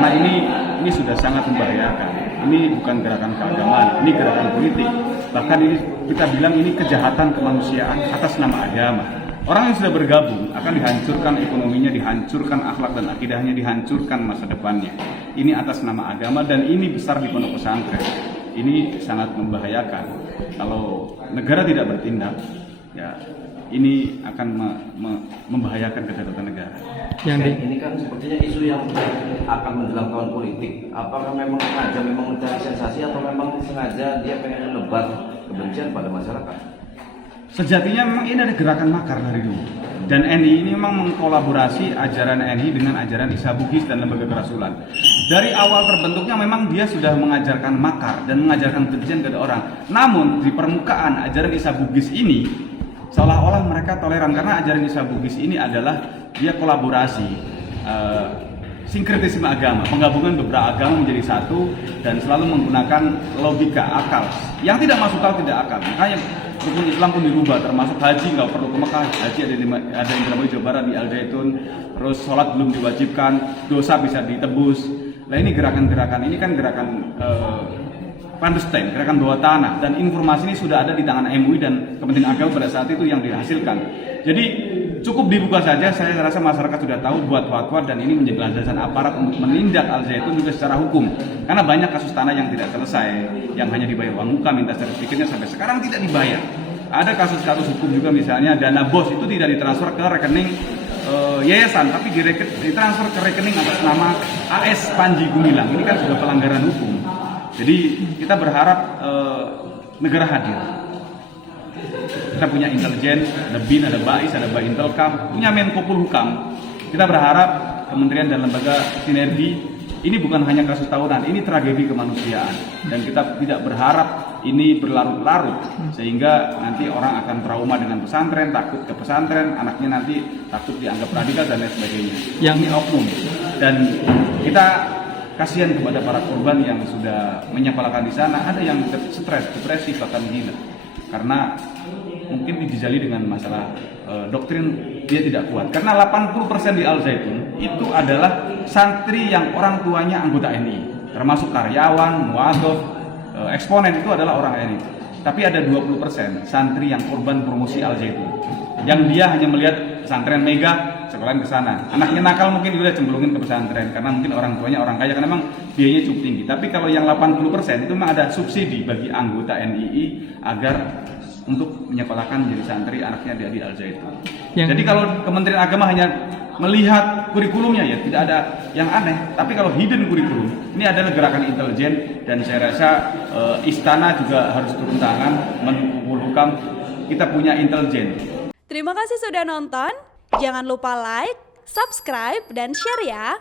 karena ini sudah sangat membahayakan. Ini bukan gerakan keagamaan, ini gerakan politik. Bahkan ini kita bilang ini kejahatan kemanusiaan atas nama agama. Orang yang sudah bergabung akan dihancurkan ekonominya, dihancurkan akhlak dan akidahnya, dihancurkan masa depannya. Ini atas nama agama dan ini besar di pondok pesantren. Ini sangat membahayakan. Kalau negara tidak bertindak, ya ini akan membahayakan kedaulatan negara. Ini kan sepertinya isu yang akan menjelang tahun politik. Apakah memang sengaja mencari sensasi atau memang sengaja dia pengen menebar kebencian pada masyarakat? Sejatinya memang ini ada gerakan makar dari dulu. Dan NI ini memang mengkolaborasi ajaran NI dengan ajaran Isa Bugis dan lembaga kerasulan. Dari awal terbentuknya memang dia sudah mengajarkan makar dan mengajarkan kebencian kepada orang. Namun di permukaan ajaran Isa Bugis ini seolah-olah mereka toleran karena ajaran Isa Bugis ini adalah dia kolaborasi, sinkretisme agama, penggabungan beberapa agama menjadi satu dan selalu menggunakan logika akal. Yang tidak masuk akal tidak akal. Makanya rukun Islam pun dirubah, termasuk haji nggak perlu ke Mekah, haji ada yang di Jawa Barat di Al Zaitun, terus sholat belum diwajibkan, dosa bisa ditebus. Nah ini gerakan-gerakan ini kan gerakan clandestine, gerakan bawah tanah, dan informasi ini sudah ada di tangan MUI dan Kementerian Agama pada saat itu yang dihasilkan. Jadi cukup dibuka saja, saya rasa masyarakat sudah tahu buat fatwa dan ini menjadi landasan aparat untuk menindak Al Zaitun juga secara hukum. Karena banyak kasus tanah yang tidak selesai, yang hanya dibayar uang muka, minta sertifikatnya sampai sekarang tidak dibayar. Ada kasus-kasus hukum juga misalnya dana BOS itu tidak ditransfer ke rekening yayasan, tapi ditransfer ke rekening atas nama AS Panji Gumilang. Ini kan sudah pelanggaran hukum. Jadi kita berharap negara hadir. Kita punya intelijen, ada BIN, ada BAIS, ada Baintelkam, punya Menko Polhukam. Kita berharap kementerian dan lembaga sinergi. Ini bukan hanya kasus tahunan, ini tragedi kemanusiaan. Dan kita tidak berharap ini berlarut-larut sehingga nanti orang akan trauma dengan pesantren, takut ke pesantren, anaknya nanti takut dianggap radikal dan lain sebagainya. Yang ini oknum. Dan kita kasihan kepada para korban yang sudah menyekolahkan di sana. Ada yang stres, depresi, bahkan gila karena mungkin dijali dengan masalah doktrin dia tidak kuat. Karena 80% di Al Zaitun itu adalah santri yang orang tuanya anggota NI, termasuk karyawan, muadzaf, eksponen itu adalah orang NI. Tapi ada 20% santri yang korban promosi Al Zaitun, yang dia hanya melihat pesantren mega, sekolahan ke sana. Anaknya nakal mungkin udah cemplungin ke pesantren karena mungkin orang tuanya orang kaya, karena memang biayanya cukup tinggi. Tapi kalau yang 80% itu memang ada subsidi bagi anggota NII agar untuk menyekolahkan menjadi santri anaknya di Al Zaitun. Jadi kalau Kementerian Agama hanya melihat kurikulumnya ya tidak ada yang aneh. Tapi kalau hidden kurikulum, ini adalah gerakan intelijen dan saya rasa istana juga harus turun tangan menghukam. Kita punya intelijen. Terima kasih sudah nonton. Jangan lupa like, subscribe, dan share ya.